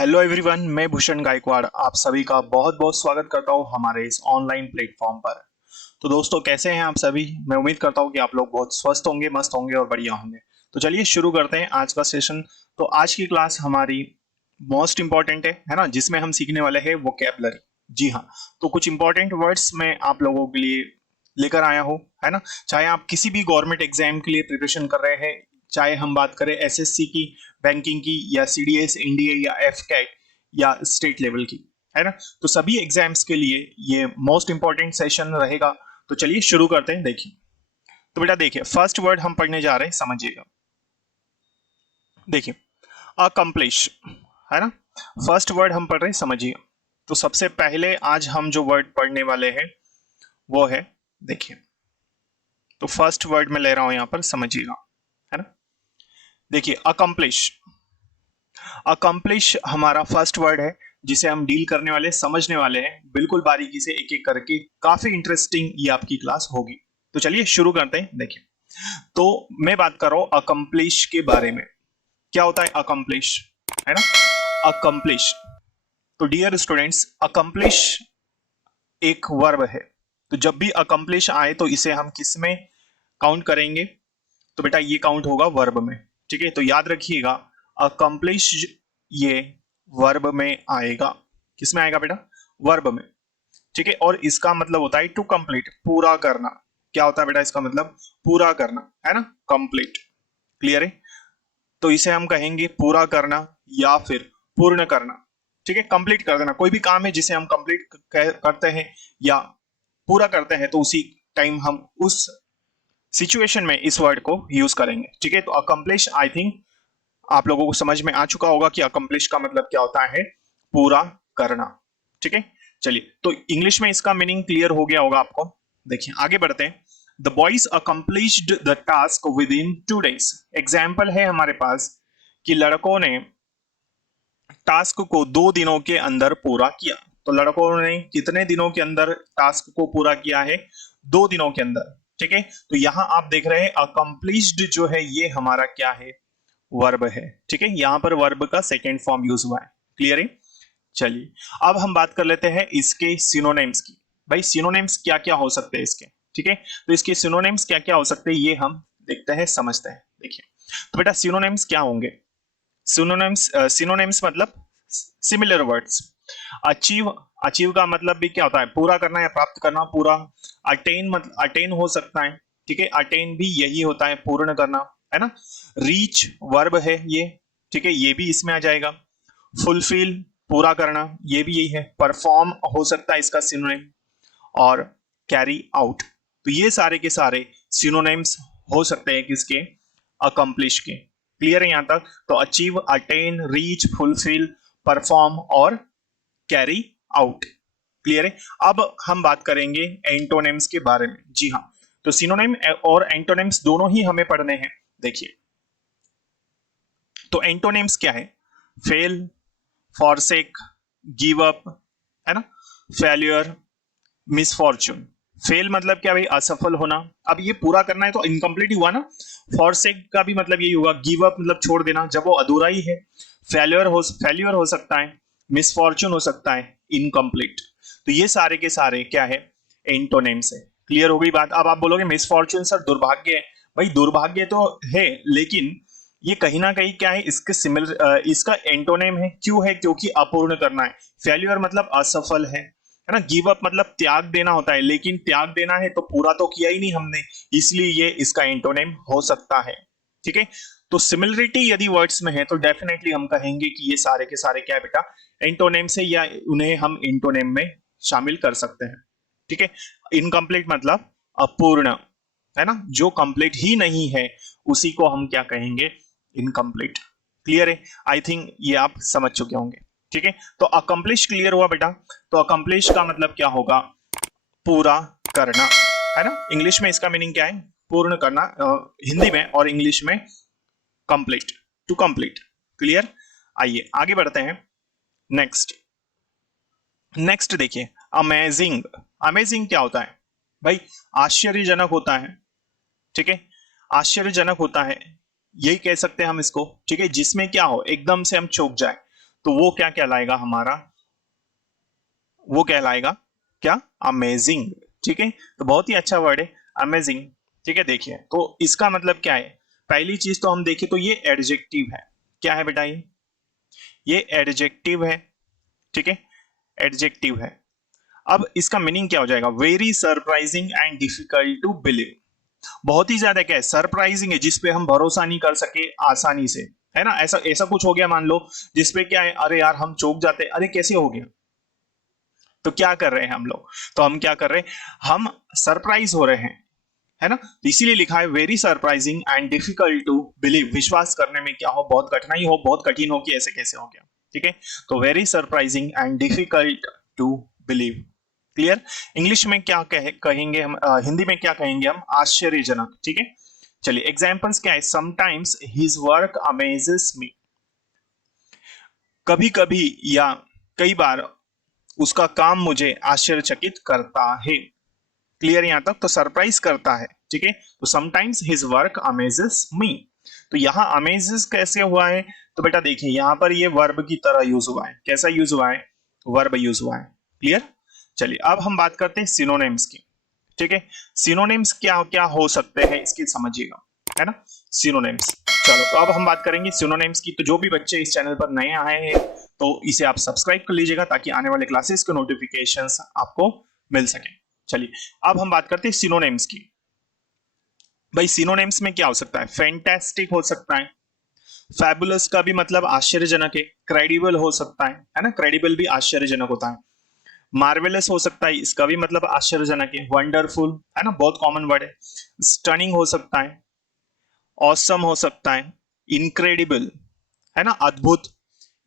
Hello everyone, मैं भूषण गायकवाड़ आप सभी का बहुत बहुत स्वागत करता हूं हमारे इस ऑनलाइन प्लेटफॉर्म पर। तो दोस्तों, कैसे हैं आप सभी? मैं उम्मीद करता हूं कि आप लोग बहुत स्वस्थ होंगे, मस्त होंगे और बढ़िया होंगे। तो चलिए शुरू करते हैं आज का सेशन। तो आज की क्लास हमारी मोस्ट इंपॉर्टेंट है ना, जिसमें हम सीखने वाले हैं वोकैबुलरी। जी हाँ, तो कुछ इंपॉर्टेंट वर्ड्स मैं आप लोगों के लिए लेकर आया हूँ, है ना। चाहे आप किसी भी गवर्नमेंट एग्जाम के लिए प्रिपरेशन कर रहे हैं, चाहे हम बात करें एसएससी की, बैंकिंग की, या सीडीएस, एनडीए या एफ कैट या स्टेट लेवल की, है ना। तो सभी एग्जाम्स के लिए ये मोस्ट इंपॉर्टेंट सेशन रहेगा। तो चलिए शुरू करते हैं। देखिए, तो बेटा देखिए, फर्स्ट वर्ड हम पढ़ने जा रहे हैं, समझिएगा। देखिए, अकम्प्लिश, है ना। फर्स्ट वर्ड हम पढ़ रहे हैं, समझिए। तो सबसे पहले आज हम जो वर्ड पढ़ने वाले हैं वो है, देखिए, तो फर्स्ट वर्ड में ले रहा हूं यहां पर, समझिएगा, है ना। देखिए, अकम्प्लिश। अकम्प्लिश हमारा फर्स्ट वर्ड है जिसे हम डील करने वाले, समझने वाले हैं बिल्कुल बारीकी से, एक एक करके। काफी इंटरेस्टिंग ये आपकी क्लास होगी। तो चलिए शुरू करते हैं। देखिए, तो मैं बात कर रहा हूं अकम्प्लिश के बारे में। क्या होता है अकम्प्लिश, है ना। अकम्प्लिश, तो डियर स्टूडेंट्स, अकम्प्लिश एक वर्ब है। तो जब भी अकम्प्लिश आए तो इसे हम किस में काउंट करेंगे? तो बेटा ये काउंट होगा वर्ब में। ठीक है, तो याद रखिएगा, अकम्प्लिश ये वर्ब में आएगा। किस में आएगा बेटा? वर्ब में। ठीक है, और इसका मतलब होता है टू कंप्लीट, पूरा करना। क्या होता है बेटा इसका मतलब? पूरा करना, है ना, कंप्लीट। क्लियर है? तो इसे हम कहेंगे पूरा करना या फिर पूर्ण करना। ठीक है, कंप्लीट कर देना। कोई भी काम है जिसे हम कंप्लीट करते हैं या पूरा करते हैं, तो उसी टाइम हम उस सिचुएशन में इस वर्ड को यूज करेंगे। ठीक है, तो अकम्प्लिश, आई थिंक आप लोगों को समझ में आ चुका होगा कि अकम्प्लिश का मतलब क्या होता है, पूरा करना। ठीक है, चलिए, तो इंग्लिश में इसका मीनिंग क्लियर हो गया होगा आपको। देखिए आगे बढ़ते हैं। The boys accomplished the task with in 2 days। Example है हमारे पास कि लड़कों ने टास्क को 2 दिनों के अंदर पूरा किया। तो लड़कों ने कितने दिनों के अंदर टास्क को पूरा किया है? 2 दिनों के अंदर। ठीक है, तो यहां आप देख रहे हैं अकम्प्लिश्ड जो है ये हमारा क्या है? वर्ब है। ठीक है, यहां पर वर्ब का सेकेंड फॉर्म यूज हुआ है। क्लियर है? चलिए, अब हम बात कर लेते हैं इसके सिनोनिम्स की। भाई सिनोनिम्स क्या क्या हो सकते हैं इसके? ठीक है, तो इसके सिनोनिम्स क्या क्या हो सकते हैं ये हम देखते हैं, समझते हैं। देखिए, तो बेटा सिनोनिम्स क्या होंगे? सिनोनिम्स मतलब सिमिलर वर्ड्स। अचीव, अचीव का मतलब भी क्या होता है? पूरा करना या प्राप्त करना, पूरा। अटेन मतलब अटेन हो सकता है। ठीक है, अटेन भी यही होता है, पूर्ण करना, है ना। रीच वर्ब है ये। ठीक है, ये भी इसमें आ जाएगा। फुलफिल पूरा करना, ये भी यही है। परफॉर्म हो सकता है इसका सिनोनिम, और कैरी आउट। तो ये सारे के सारे सिनोनिम्स हो सकते हैं किसके? अकम्प्लिश के। क्लियर है यहां तक? तो achieve, attain, reach, fulfil, perform और कैरी आउट। क्लियर है? अब हम बात करेंगे एंटोनिम्स के बारे में। जी हाँ, तो सिनोनिम और एंटोनिम्स दोनों ही हमें पढ़ने हैं। देखिए, तो एंटोनिम्स क्या है? फेल, फॉरसेक, गिव अप, है ना, फेल्यूर, मिसफॉर्चून। फेल मतलब क्या भाई? असफल होना। अब ये पूरा करना है तो इनकम्प्लीट हुआ ना। फॉरसेक का भी मतलब यही होगा, गिव अप मतलब छोड़ देना, जब वो अधूरा ही है। फेल्यूर हो सकता है, मिसफॉर्चून हो सकता है, इनकम्प्लीट। तो ये सारे के सारे क्या है? एंटोनिम्स है। क्लियर हो गई बात? अब आप बोलोगे मिसफॉर्चून सर दुर्भाग्य है। भाई दुर्भाग्य तो है, लेकिन ये कहीं ना कहीं क्या है? इसके सिमिलर, इसका एंटोनेम है। क्यों है? क्योंकि अपूर्ण करना है। फेल्यूर मतलब असफल है ना। गिव अप मतलब त्याग देना होता है, लेकिन त्याग देना है तो पूरा तो किया ही नहीं हमने, इसलिए ये इसका एंटोनेम हो सकता है। ठीक है, तो सिमिलरिटी यदि वर्ड्स में है तो डेफिनेटली हम कहेंगे कि ये सारे के सारे क्या है बेटा? एंटोनेम से, या उन्हें हम एंटोनेम में शामिल कर सकते हैं। ठीक है, इनकम्प्लीट मतलब अपूर्ण, है ना, जो कंप्लीट ही नहीं है उसी को हम क्या कहेंगे? इनकम्प्लीट। क्लियर है? आई थिंक ये आप समझ चुके होंगे। ठीक है, तो अकम्प्लिश क्लियर हुआ बेटा। तो अकम्प्लिश का मतलब क्या होगा? पूरा करना, है ना। इंग्लिश में इसका मीनिंग क्या है? पूर्ण करना, हिंदी में, और इंग्लिश में कंप्लीट, टू कंप्लीट। क्लियर? आइए आगे बढ़ते हैं। नेक्स्ट, नेक्स्ट देखिए, अमेजिंग। अमेजिंग क्या होता है भाई? आश्चर्यजनक होता है। ठीक है, आश्चर्यजनक होता है, यही कह सकते हैं हम इसको। ठीक है, जिसमें क्या हो, एकदम से हम चौंक जाए। तो वो क्या कहलाएगा हमारा, वो कहलाएगा क्या, अमेजिंग। ठीक है, तो बहुत ही अच्छा वर्ड है अमेजिंग। ठीक है, देखिए तो इसका मतलब क्या है, पहली चीज तो हम देखें तो ये एडजेक्टिव है। क्या है बेटा, ये एडजेक्टिव है। ठीक है, एडजेक्टिव है। अब इसका मीनिंग क्या हो जाएगा, very surprising and difficult to believe. बहुत ही ज्यादा क्या है, सरप्राइजिंग है, जिसपे हम भरोसा नहीं कर सके आसानी से, है ना। ऐसा ऐसा कुछ हो गया मान लो, जिसपे क्या है, अरे यार हम चौंक जाते, अरे कैसे हो गया। तो क्या कर रहे हैं हम लोग, तो हम क्या कर रहे हैं, हम सरप्राइज हो रहे हैं, है ना। तो इसीलिए लिखा है very surprising and difficult to believe, विश्वास करने में क्या हो, बहुत कठिनाई हो, बहुत कठिन हो कि ऐसे कैसे हो गया। ठीक है, तो very surprising and difficult to believe. Clear. English में क्या कहेंगे हम, हिंदी में क्या कहेंगे हम, आश्चर्यजनक। ठीक है, चलिए एग्जांपल्स क्या है, समटाइम्स हिज वर्क अमेजेस मी, कभी कभी या कई बार उसका काम मुझे आश्चर्यचकित करता है। क्लियर यहां तक, तो सरप्राइज करता है। ठीक है, तो समटाइम्स हिज वर्क अमेजेस मी, तो यहां अमेजेस कैसे हुआ है, तो बेटा देखिए यहां पर ये वर्ब की तरह यूज हुआ है। कैसा यूज हुआ है, वर्ब यूज हुआ है। क्लियर। चलिए अब हम बात करते हैं सिनोनिम्स की। ठीक है, सिनोनिम्स क्या क्या हो सकते हैं इसकी समझिएगा, है ना, सिनोनिम्स। चलो तो अब हम बात करेंगे सिनोनिम्स की। तो जो भी बच्चे इस चैनल पर नए आए हैं तो इसे आप सब्सक्राइब कर लीजिएगा ताकि आने वाले क्लासेस के नोटिफिकेशंस आपको मिल सके। चलिए अब हम बात करते हैं सिनोनिम्स की। भाई सिनोनिम्स में क्या हो सकता है, फैंटास्टिक हो सकता है, फैबुलस का भी मतलब आश्चर्यजनक है, क्रेडिबल हो सकता है ना, क्रेडिबल भी आश्चर्यजनक होता है। मार्वेलस हो सकता है, इसका भी मतलब आश्चर्यजनक है, वंडरफुल है ना, बहुत कॉमन वर्ड है। स्टनिंग हो सकता है, ऑसम हो सकता है, इनक्रेडिबल है ना, अद्भुत,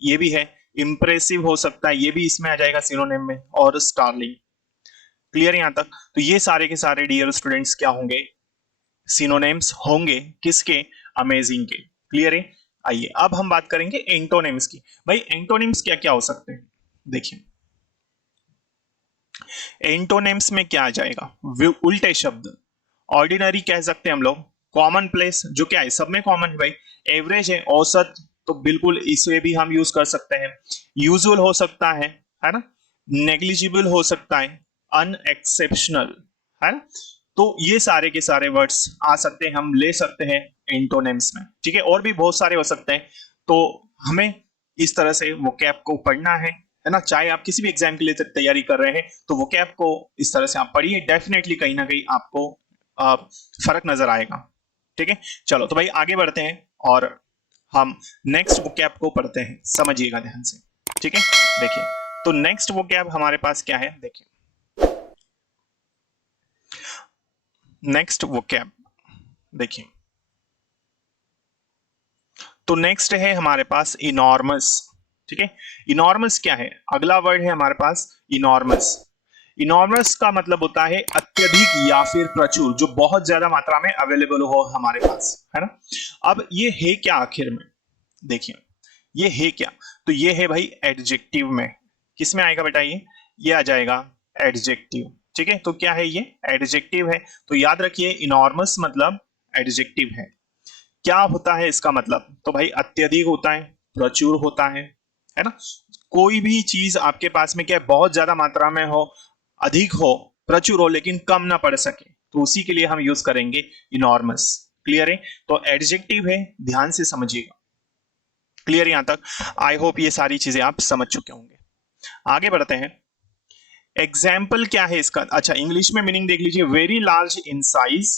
ये भी है। इंप्रेसिव हो सकता है, ये भी इसमें आ जाएगा सिनोनिम में, और स्टार्लिंग। क्लियर यहां तक, तो ये सारे के सारे डियर स्टूडेंट्स क्या होंगे, सिनोनिम्स होंगे किसके, अमेजिंग के। क्लियर है। आइए अब हम बात करेंगे एंटोनिम्स की। भाई एंटोनिम्स क्या क्या हो सकते हैं, देखिए एंटोनिम्स में क्या आ जाएगा, उल्टे शब्द, ऑर्डिनरी कह सकते हैं हम लोग, कॉमन प्लेस जो क्या है सब में कॉमन है भाई, एवरेज है, औसत, तो बिल्कुल इसे भी हम यूज कर सकते हैं। यूजुअल हो सकता है ना, नेग्लिजिबल हो सकता है, अनएक्सेप्शनल, है ना। तो ये सारे के सारे वर्ड्स आ सकते हैं, हम ले सकते हैं एंटोनिम्स में। ठीक है, और भी बहुत सारे हो सकते हैं। तो हमें इस तरह से वोकैब को पढ़ना है ना, चाहे आप किसी भी एग्जाम के लिए तैयारी कर रहे हैं तो वोकैब को इस तरह से आप पढ़िए, डेफिनेटली कहीं ना कहीं आपको फर्क नजर आएगा। ठीक है, चलो तो भाई आगे बढ़ते हैं और हम नेक्स्ट वोकैब को पढ़ते हैं, समझिएगा ध्यान से। ठीक है, देखिए तो नेक्स्ट वोकैब हमारे पास क्या है, देखिए नेक्स्ट वोकैब देखिए, तो नेक्स्ट है हमारे पास इनॉर्मस। ठीक है, इनॉर्मस क्या है, अगला वर्ड है हमारे पास इनॉर्मस। इनॉर्मस का मतलब होता है अत्यधिक या फिर प्रचुर, जो बहुत ज्यादा मात्रा में अवेलेबल हो हमारे पास, है ना। अब ये है क्या आखिर में, देखिए ये है क्या, तो ये है भाई एडजेक्टिव में, किस में आएगा बेटा, ये आ जाएगा एडजेक्टिव। ठीक है, तो क्या है, ये एडजेक्टिव है। तो याद रखिए इनॉर्मस मतलब एडजेक्टिव है। क्या होता है इसका मतलब, तो भाई अत्यधिक होता है, प्रचुर होता है ना। कोई भी चीज आपके पास में क्या है, बहुत ज्यादा मात्रा में हो, अधिक हो, प्रचुर हो, लेकिन कम ना पड़ सके, तो उसी के लिए हम यूज करेंगे इनॉर्मस। क्लियर है, तो एडजेक्टिव है, ध्यान से समझिएगा। क्लियर यहां तक, आई होप ये सारी चीजें आप समझ चुके होंगे। आगे बढ़ते हैं, एग्जाम्पल क्या है इसका, अच्छा इंग्लिश में मीनिंग देख लीजिए, very large in size,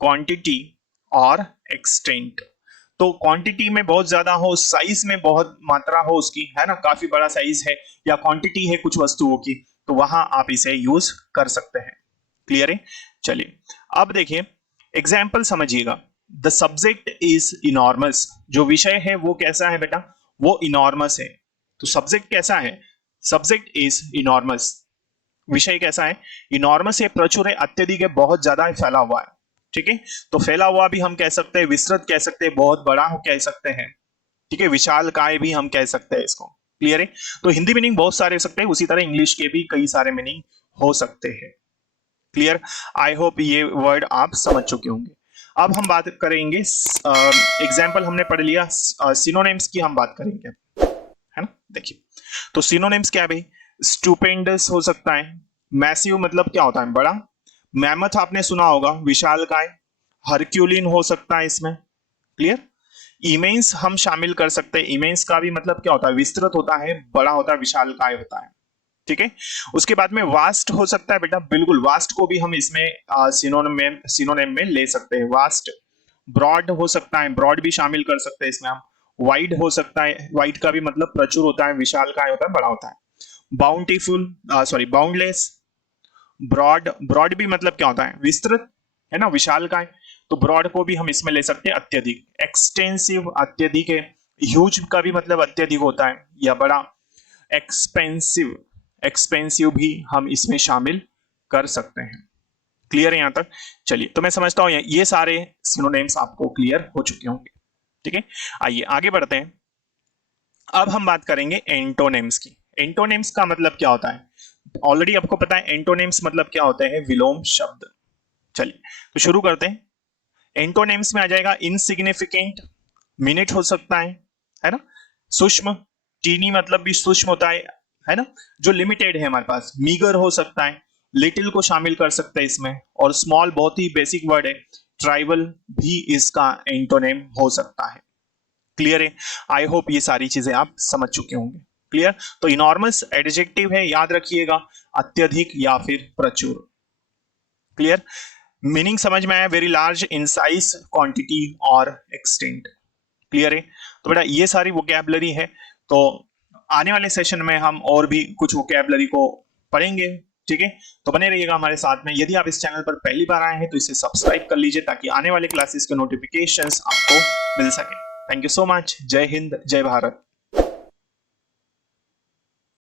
quantity और एक्सटेंट। तो क्वांटिटी में बहुत ज्यादा हो, साइज में बहुत मात्रा हो उसकी, है ना, काफी बड़ा साइज है या क्वांटिटी है कुछ वस्तुओं की, तो वहां आप इसे यूज कर सकते हैं। क्लियर है, चलिए अब देखिए एग्जाम्पल समझिएगा। द सब्जेक्ट इज इनॉर्मस, जो विषय है वो कैसा है बेटा, वो इनॉर्मस है। तो सब्जेक्ट कैसा है, सब्जेक्ट इज इनॉर्मस, विषय कैसा है, इनॉर्मस है, प्रचुर है, अत्यधिक है, बहुत ज्यादा है, फैला हुआ है। ठीक है, तो फैला हुआ भी हम कह सकते हैं, विस्तृत कह सकते हैं, बहुत बड़ा हो कह सकते हैं। ठीक है, विशाल काय भी हम कह सकते हैं इसको। क्लियर है, तो हिंदी मीनिंग बहुत सारे हो सकते हैं, उसी तरह इंग्लिश के भी कई सारे मीनिंग हो सकते हैं। क्लियर, आई होप ये वर्ड आप समझ चुके होंगे। अब हम बात करेंगे, एग्जाम्पल हमने पढ़ लिया, सिनोनिम्स की हम बात करेंगे, है ना। तो सिनोनिम्स क्या है भाई? स्टुपेंडस हो सकता है, मैसिव मतलब क्या होता है? बड़ा। मैमथ आपने सुना होगा, विशालकाय। हरक्यूलिन हो सकता है इसमें। क्लियर? इमेंस हम शामिल कर सकते हैं, इमेंस का भी मतलब क्या होता है? विस्तृत होता है, बड़ा होता है, विशालकाय होता है। ठीक है। उसके बाद में वास्ट हो सकता है बेटा, बिल्कुल वास्ट को भी हम इसमें सिनोनिम में ले सकते हैं। वास्ट। ब्रॉड हो सकता है, ब्रॉड भी शामिल कर सकते हैं इसमें हम। वाइड हो सकता है, वाइड का भी मतलब प्रचुर होता है, विशालकाय होता है, बड़ा होता है। Bountiful, sorry boundless. Broad, broad भी मतलब क्या होता है? विस्तृत, है ना, विशालकाय। तो ब्रॉड को भी हम इसमें ले सकते हैं। अत्यधिक, एक्सटेंसिव अत्यधिक है। ह्यूज का भी मतलब अत्यधिक होता है या बड़ा। एक्सपेंसिव, एक्सपेंसिव भी हम इसमें शामिल कर सकते हैं। क्लियर है यहां तक? चलिए, तो मैं समझता हूं ये सारे सिनोनिम्स आपको क्लियर हो चुके होंगे। ठीक है, आइए आगे बढ़ते हैं। अब हम बात करेंगे एंटोनिम्स की। एंटोनिम्स का मतलब क्या होता है? ऑलरेडी आपको पता है एंटोनिम्स मतलब क्या होते हैं? विलोम शब्द। चलिए, तो शुरू करते हैं। एंटोनिम्स में आ जाएगा इनसिग्निफिकेंट, मिनट हो सकता है ना। सूक्ष्म, टीनी मतलब भी सूक्ष्म होता है ना, जो लिमिटेड है हमारे पास। मीगर हो सकता है, लिटिल को शामिल कर सकते हैं इसमें। और स्मॉल बहुत ही बेसिक वर्ड है, ट्राइबल भी इसका एंटोनिम हो सकता है। क्लियर है? आई होप ये सारी चीजें आप समझ चुके होंगे। क्लियर? तो इनॉर्मस एडजेक्टिव है, याद रखिएगा, अत्यधिक या फिर प्रचुर। क्लियर? मीनिंग समझ में आया? Very large in size, quantity और एक्सटेंट। क्लियर है? तो बेटा ये सारी वोकैबुलरी है। तो आने वाले सेशन में हम और भी कुछ वोकैबुलरी को पढ़ेंगे। ठीक है, तो बने रहिएगा हमारे साथ में। यदि आप इस चैनल पर पहली बार आए हैं तो इसे सब्सक्राइब कर लीजिए ताकि आने वाले क्लासेस के नोटिफिकेशंस आपको मिल सके। Thank you so much. जय हिंद, जय भारत।